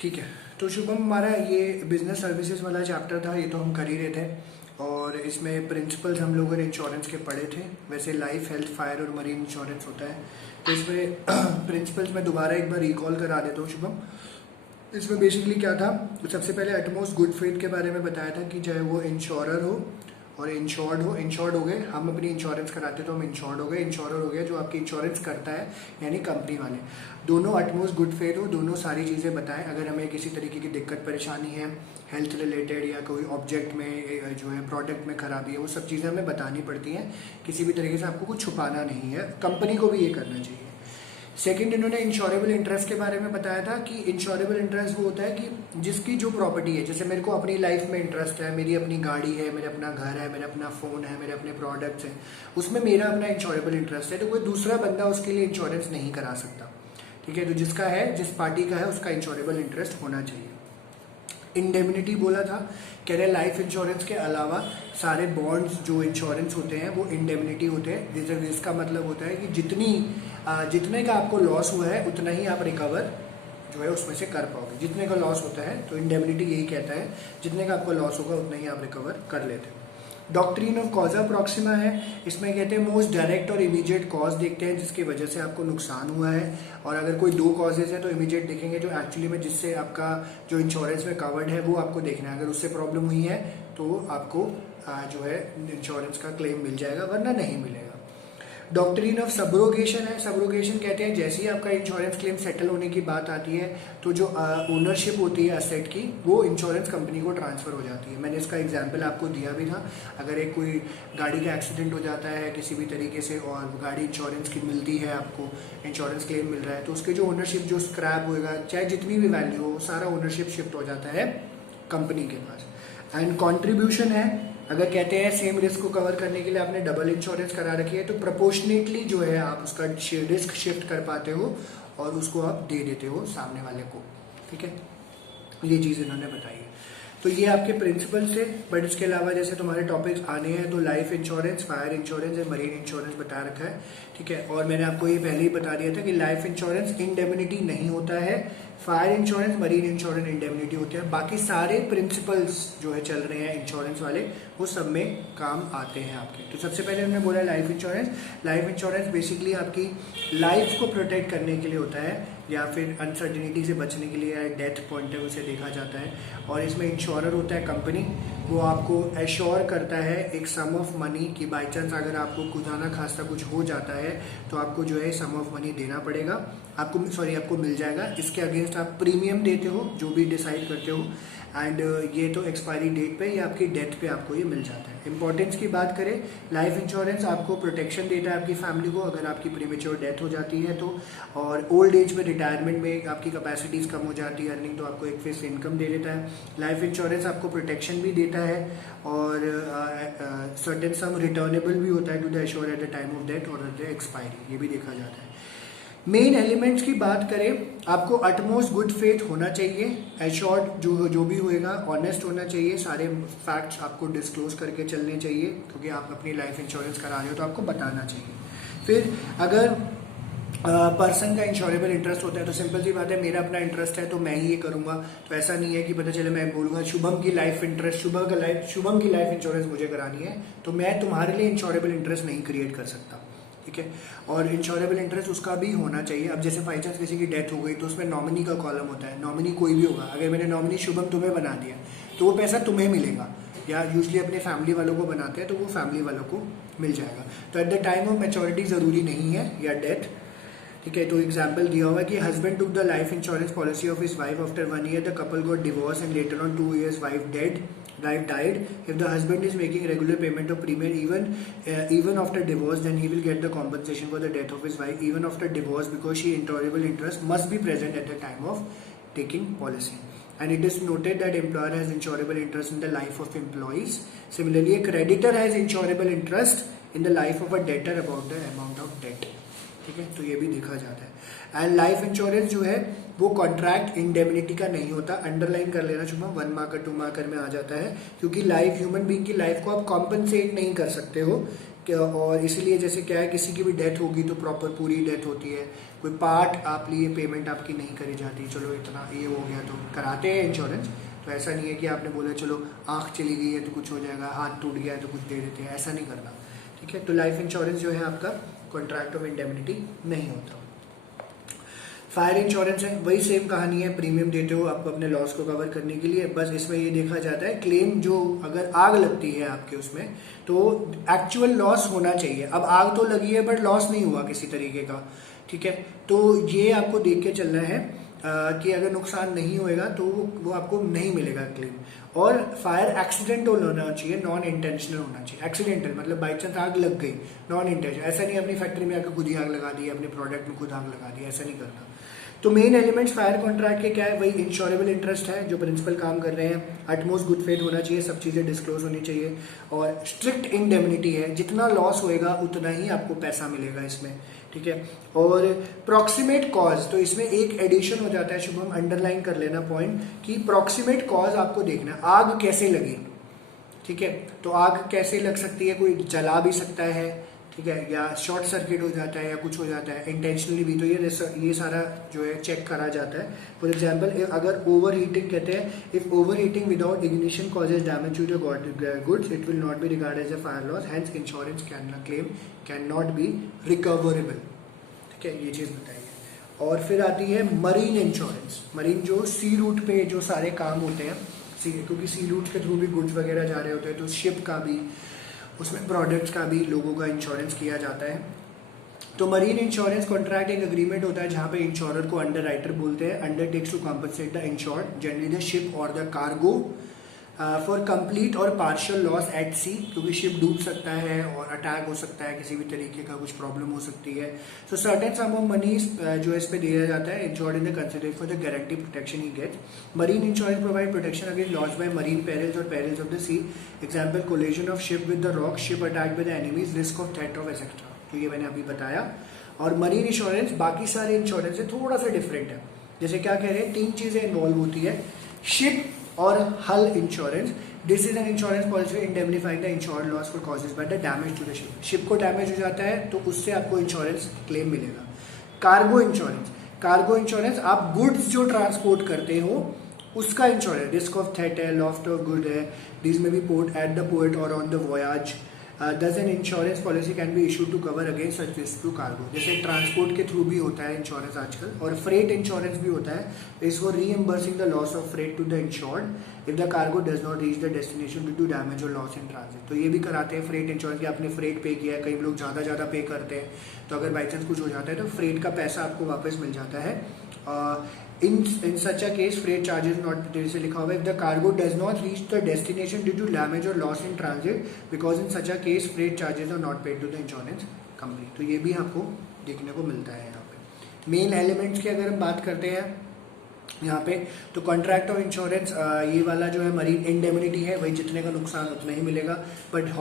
ठीक है। तो शुभम, हमारा ये बिजनेस सर्विसेज वाला चैप्टर था, ये तो हम कर ही रहे थे। और इसमें प्रिंसिपल्स हम लोगों ने इंश्योरेंस के पढ़े थे। वैसे लाइफ, हेल्थ, फायर और मरीन इंश्योरेंस होता है। तो इसमें प्रिंसिपल्स मैं दोबारा एक बार रिकॉल करा देता हूँ शुभम। इसमें बेसिकली क्या था, सबसे पहले एटमोस्ट गुड फेथ के बारे में बताया था कि चाहे वो इंश्योरर हो और इंश्योर्ड हो गए, हम अपनी इंश्योरेंस कराते तो हम इंश्योर्ड हो गए, इंश्योरर हो गया जो आपकी इंश्योरेंस करता है यानी कंपनी वाले, दोनों एटमोस्ट गुड फेथ हो, दोनों सारी चीज़ें बताएं। अगर हमें किसी तरीके की दिक्कत परेशानी है हेल्थ रिलेटेड या कोई ऑब्जेक्ट में जो है प्रोडक्ट में खराबी है, वो सब चीज़ें हमें बतानी पड़ती हैं। किसी भी तरीके से आपको कुछ छुपाना नहीं है, कंपनी को भी ये करना चाहिए। सेकंड, इन्होंने इंश्योरेबल इंटरेस्ट के बारे में बताया था कि इंश्योरेबल इंटरेस्ट वो होता है कि जिसकी जो प्रॉपर्टी है, जैसे मेरे को अपनी लाइफ में इंटरेस्ट है, मेरी अपनी गाड़ी है, मेरा अपना घर है, मेरा अपना फ़ोन है, मेरे अपने प्रोडक्ट्स हैं, उसमें मेरा अपना इंश्योरेबल इंटरेस्ट है, तो कोई दूसरा बंदा उसके लिए इंश्योरेंस नहीं करा सकता। ठीक है, तो जिसका है, जिस पार्टी का है, उसका इंश्योरेबल इंटरेस्ट होना चाहिए। इंडेमनिटी बोला था, कह रहे लाइफ इंश्योरेंस के अलावा सारे बॉन्ड्स जो इंश्योरेंस होते हैं वो इंडेमनिटी होते हैं। जिसका मतलब होता है कि जितने का आपको लॉस हुआ है उतना ही आप रिकवर जो है उसमें से कर पाओगे। जितने का लॉस होता है तो इंडेमनिटी यही कहता है, जितने का आपको लॉस होगा उतना ही आप रिकवर कर लेते हो। डॉक्ट्रिन ऑफ कॉजा प्रॉक्सिमा है, इसमें कहते हैं मोस्ट डायरेक्ट और इमीडिएट कॉज देखते हैं जिसकी वजह से आपको नुकसान हुआ है, और अगर कोई दो कॉजेज है तो इमीडिएट देखेंगे जो एक्चुअली में जिससे आपका जो इंश्योरेंस में कवर्ड है वो आपको देखना है। अगर उससे प्रॉब्लम हुई है तो आपको जो है इंश्योरेंस का क्लेम मिल जाएगा, वरना नहीं मिलेगा। डॉक्ट्रिन ऑफ सबरोगेशन है, सबरोगेशन कहते हैं जैसे ही आपका इंश्योरेंस क्लेम सेटल होने की बात आती है तो जो ओनरशिप होती है असेट की वो इंश्योरेंस कंपनी को ट्रांसफर हो जाती है। मैंने इसका एग्जांपल आपको दिया भी था। अगर एक कोई गाड़ी का एक्सीडेंट हो जाता है किसी भी तरीके से और गाड़ी इंश्योरेंस की मिलती है, आपको इंश्योरेंस क्लेम मिल रहा है, तो उसके जो ओनरशिप जो स्क्रैप होएगा, चाहे जितनी भी वैल्यू हो, सारा ओनरशिप शिफ्ट हो जाता है कंपनी के पास। एंड कॉन्ट्रीब्यूशन है, अगर कहते हैं सेम रिस्क को कवर करने के लिए आपने डबल इंश्योरेंस करा रखी है तो प्रोपोर्शनेटली जो है आप उसका रिस्क शिफ्ट कर पाते हो और उसको आप दे देते हो सामने वाले को। ठीक है, ये चीज़ इन्होंने बताई है। तो ये आपके प्रिंसिपल थे, बट इसके अलावा जैसे तुम्हारे टॉपिक्स आने हैं तो लाइफ इंश्योरेंस, फायर इंश्योरेंस और मरीन इंश्योरेंस बता रखा है। ठीक है, और मैंने आपको ये पहले ही बता दिया था कि लाइफ इंश्योरेंस इंडेमनिटी नहीं होता है, fire insurance, marine insurance indemnity होते हैं। बाकी सारे प्रिंसिपल्स जो है चल रहे हैं इंश्योरेंस वाले, वो सब में काम आते हैं आपके। तो सबसे पहले हमने बोला life insurance. Life insurance basically आपकी लाइफ को प्रोटेक्ट करने के लिए होता है या फिर अनसर्टिनिटी से बचने के लिए, या डेथ पॉइंट है उसे देखा जाता है। और इसमें इंश्योरर होता है कंपनी, वो आपको एश्योर करता है एक सम ऑफ मनी कि बाई चांस अगर आपको खुदा खास्ता कुछ हो जाता है तो आपको जो है सम ऑफ मनी देना पड़ेगा, आपको मिल जाएगा। इसके अगेंस्ट आप प्रीमियम देते हो जो भी डिसाइड करते हो, एंड ये तो एक्सपायरी डेट पे या आपकी डेथ पे आपको ये मिल जाता है। इंपॉर्टेंस की बात करें, लाइफ इंश्योरेंस आपको प्रोटेक्शन देता है आपकी फैमिली को अगर आपकी प्रीमेच्योर डेथ हो जाती है तो, और ओल्ड एज में, रिटायरमेंट में आपकी कैपेसिटीज कम हो जाती है अर्निंग, तो आपको एक फिक्स इनकम दे देता है। लाइफ इंश्योरेंस आपको प्रोटेक्शन भी देता है और सर्टेन सम रिटर्नेबल भी होता है to the assured at the time of death or at the expiry, ये भी देखा जाता है। मेन एलिमेंट्स की बात करें, आपको अटमोस्ट गुड फेथ होना चाहिए, एश्योर्ड जो भी होएगा ऑनेस्ट होना चाहिए, सारे फैक्ट्स आपको डिस्क्लोज करके चलने चाहिए क्योंकि आप अपनी लाइफ इंश्योरेंस करा रहे हो तो आपको बताना चाहिए। फिर अगर पर्सन का इंश्योरेबल इंटरेस्ट होता है तो सिंपल सी बात है, मेरा अपना इंटरेस्ट है तो मैं ही ये करूंगा। तो ऐसा नहीं है कि पता चले मैं बोलूंगा शुभम की लाइफ इंश्योरेंस मुझे करानी है, तो मैं तुम्हारे लिए इंश्योरेबल इंटरेस्ट नहीं क्रिएट कर सकता। ठीक है, और इंश्योरेबल इंटरेस्ट उसका भी होना चाहिए। अब जैसे बाई चांस किसी की डेथ हो गई तो उसमें नॉमिनी का कॉलम होता है, नॉमिनी कोई भी होगा। अगर मैंने नॉमिनी शुभम तुम्हें बना दिया तो वो पैसा तुम्हें मिलेगा, या यूजली अपने फैमिली वालों को बनाते हैं तो वो फैमिली वालों को मिल जाएगा। तो eight the time of maturity जरूरी नहीं है या डेथ। ठीक है, तो एग्जाम्पल दिया हुआ है कि husband took the life insurance policy of his wife after 1 year the couple got divorce and later on 2 years wife died. If the husband is making regular payment of premium even after divorce, then he will get the compensation for the death of his wife even after divorce, because she intolerable interest must be present at the time of taking policy. And it is noted that employer has insurable interest in the life of employees. Similarly, a creditor has insurable interest in the life of a debtor about the amount of debt. ठीक है, तो ये भी देखा जाता है। And life insurance जो है वो कॉन्ट्रैक्ट इंडेमनिटी का नहीं होता, अंडरलाइन कर लेना शुभम, 1 मार्कर 2 मार्कर में आ जाता है, क्योंकि लाइफ, ह्यूमन बीइंग की लाइफ को आप कॉम्पनसेट नहीं कर सकते हो और इसीलिए जैसे क्या है, किसी की भी डेथ होगी तो प्रॉपर पूरी डेथ होती है, कोई पार्ट आप लिए पेमेंट आपकी नहीं करी जाती, चलो इतना ये हो गया तो कराते हैं इंश्योरेंस। तो ऐसा नहीं है कि आपने बोला चलो आँख चली गई है तो कुछ हो जाएगा, हाथ टूट गया है तो कुछ दे देते हैं, ऐसा नहीं करना, ठीक है। तो लाइफ इंश्योरेंस जो है आपका कॉन्ट्रैक्ट ऑफ इंडेमनिटी नहीं होता। फायर इंश्योरेंस है, वही सेम कहानी है, प्रीमियम देते हो आपको अपने लॉस को कवर करने के लिए, बस इसमें ये देखा जाता है क्लेम जो अगर आग लगती है आपके उसमें तो एक्चुअल लॉस होना चाहिए। अब आग तो लगी है बट लॉस नहीं हुआ किसी तरीके का, ठीक है, तो ये आपको देख के चलना है कि अगर नुकसान नहीं होएगा तो वो आपको नहीं मिलेगा क्लेम। और फायर एक्सीडेंटल होना चाहिए, नॉन इंटेंशनल होना चाहिए। एक्सीडेंटल मतलब बाई चांस आग लग गई, नॉन इंटेंशनल, ऐसा नहीं अपनी फैक्ट्री में आकर खुद ही आग लगा दी, अपने प्रोडक्ट में खुद आग लगा दी, ऐसा नहीं करना। तो मेन एलिमेंट्स फायर कॉन्ट्रैक्ट के क्या है, वही इंश्योरेबल इंटरेस्ट है, जो प्रिंसिपल काम कर रहे हैं, अटमोस्ट गुड फेथ होना चाहिए, सब चीजें डिस्क्लोज होनी चाहिए, और स्ट्रिक्ट इंडेमनिटी है, जितना लॉस होएगा उतना ही आपको पैसा मिलेगा इसमें, ठीक है। और प्रॉक्सिमेट कॉज, तो इसमें एक एडिशन हो जाता है शुभम, अंडरलाइन कर लेना पॉइंट, कि प्रॉक्सिमेट कॉज आपको देखना है, आग कैसे लगी, ठीक है। तो आग कैसे लग सकती है, कोई जला भी सकता है, ठीक है, या शॉर्ट सर्किट हो जाता है या कुछ हो जाता है इंटेंशनली भी, तो ये सारा जो है चेक करा जाता है। फॉर एग्जांपल अगर ओवर हीटिंग कहते हैं, if overheating without ignition causes damage to the goods it will not be regarded as a fire loss, hence insurance can not be recoverable, ठीक है, ये चीज बताइए। और फिर आती है मरीन इंश्योरेंस। मरीन जो सी रूट पे जो सारे काम होते हैं, क्योंकि सी रूट के थ्रू भी गुड्स वगैरह जा रहे होते हैं, तो शिप का भी, उसमें प्रोडक्ट्स का भी लोगों का इंश्योरेंस किया जाता है। तो मरीन इंश्योरेंस कॉन्ट्रैक्ट एक अग्रीमेंट होता है जहां पे इंश्योरर को अंडर राइटर बोलते हैं, undertakes to compensate the insured generally the ship or the cargo for complete or partial loss at sea, क्योंकि शिप डूब सकता है और अटैक हो सकता है, किसी भी तरीके का कुछ प्रॉब्लम हो सकती है। So certain sum of money जो इस पे दिया जाता है, insured in the consider for the guarantee protection he gets. Marine insurance provide protection against loss by marine perils और perils of the sea, example collision of ship with the rock, ship attack by the enemies, risk of threat of etcetera. तो ये मैंने अभी बताया। और marine insurance बाकी सारे insurance से थोड़ा सा डिफरेंट है। जैसे क्या कह रहे हैं, 3 चीजें इन्वॉल्व होती है, शिप और hull insurance. This is an insurance policy indemnifying the insured loss for causes by the damage to the ship. Ship को डैमेज हो जाता है तो उससे आपको इंश्योरेंस क्लेम मिलेगा। कार्गो इंश्योरेंस, कार्गो इंश्योरेंस आप गुड्स जो ट्रांसपोर्ट करते हो उसका इंश्योरेंस, रिस्क ऑफ थ्रेट है, लॉस्ट ऑफ गुड है, दिस में be port at the port और on the voyage, thus an insurance policy can be issue to cover against such risk to cargo. जैसे transport के through भी होता है insurance आजकल, और फ्रेट इंश्योरेंस भी होता है, is for reimbursing the loss of freight to the insured if the cargo does not reach the destination due to damage और लॉस इन ट्रांजिट। तो ये भी कराते हैं फ्रेट इंश्योरेंस, कि आपने फ्रेट पे किया है, कई लोग ज़्यादा पे करते हैं, तो अगर बाई चांस कुछ हो जाता है तो फ्रेट का पैसा आपको वापस मिल जाता है। In such a case, freight charges not, जैसे लिखा हुआ है, if the cargo does not reach the destination due to damage or loss in transit, because in such a case freight charges are not paid to the insurance company। तो ये भी आपको देखने को मिलता है यहाँ पे। मेन एलिमेंट्स की अगर हम बात करते हैं यहाँ पे, तो कॉन्ट्रैक्ट ऑफ इंश्योरेंस ये वाला जो है मरीन इंडेमनिटी है, वही जितने का नुकसान उतना ही मिलेगा। बट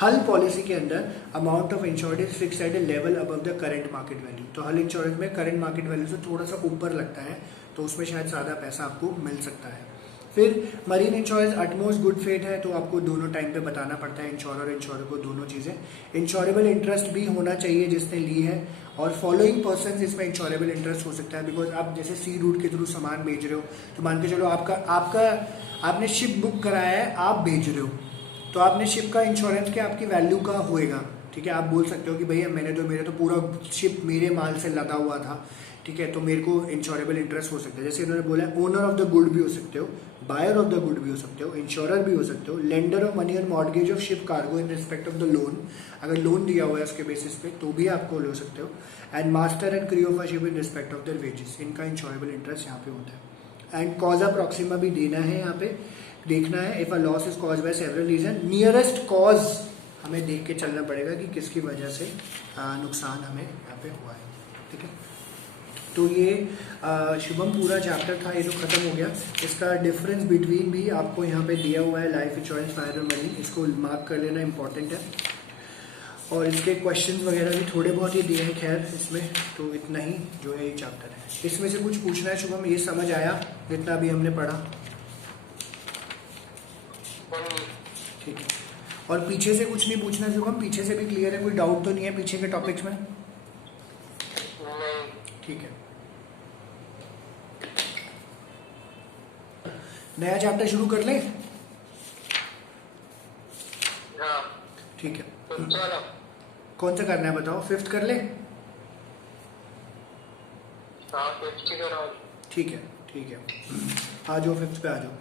हल पॉलिसी के अंदर amount of insured is fix eight A level above the current market value. तो हल इंश्योरेंस में करंट मार्केट वैल्यू से थोड़ा सा ऊपर लगता है, तो उसमें शायद ज़्यादा पैसा आपको मिल सकता है। फिर marine insurance utmost good faith है, तो आपको दोनों टाइम पे बताना पड़ता है इंश्योरर को दोनों चीज़ें। इंश्योरेबल इंटरेस्ट भी होना चाहिए जिसने ली है, और फॉलोइंग पर्सन इसमें इंश्योरेबल इंटरेस्ट हो सकता है, बिकॉज आप जैसे सी रूट के थ्रू सामान भेज रहे हो, तो मान के चलो आपने शिप बुक कराया है, आप भेज रहे हो, तो आपने शिप का इंश्योरेंस क्या आपकी वैल्यू का होएगा, ठीक है। आप बोल सकते हो कि भैया मेरे तो पूरा शिप मेरे माल से लदा हुआ था, ठीक है, तो मेरे को इंश्योरेबल इंटरेस्ट हो सकता है। जैसे इन्होंने बोला ओनर ऑफ द गुड भी हो सकते हो, बायर ऑफ द गुड भी हो सकते हो, इंश्योरर भी हो सकते हो, लेंडर ऑफ मनी और mortgage of ship cargo in respect of the loan, अगर लोन दिया हुआ है उसके बेसिस पे तो भी आपको ले सकते हो, and master and crew of a ship in respect of the wages, इनका इंश्योरेबल इंटरेस्ट यहाँ पे होता है। एंड कॉजा प्रॉक्सिमा भी देना है, यहाँ पे देखना है, if a loss is cause by several reason, nearest cause हमें देख के चलना पड़ेगा कि किसकी वजह से नुकसान हमें यहाँ पे हुआ है, ठीक है। तो ये शुभम पूरा चैप्टर था, ये तो खत्म हो गया। इसका डिफरेंस बिटवीन भी आपको यहाँ पे दिया हुआ है, लाइफ इंश्योरेंस, फायर और मरीन, इसको मार्क कर लेना इंपॉर्टेंट है। और इसके क्वेश्चंस वगैरह भी थोड़े बहुत ही दिए हैं खैर इसमें, तो इतना ही जो है ये चैप्टर है। इसमें से कुछ पूछना है शुभम, ये समझ आया जितना भी हमने पढ़ा? ठीक है। और पीछे से कुछ नहीं पूछना शुभम, पीछे से भी क्लियर है, कोई डाउट तो नहीं है पीछे के टॉपिक्स में? ठीक है। नया चैप्टर शुरू कर ले? ठीक है। कौन सा करना है बताओ, 5th कर ले? ठीक है ठीक है, आ जाओ 5th पे आ जाओ।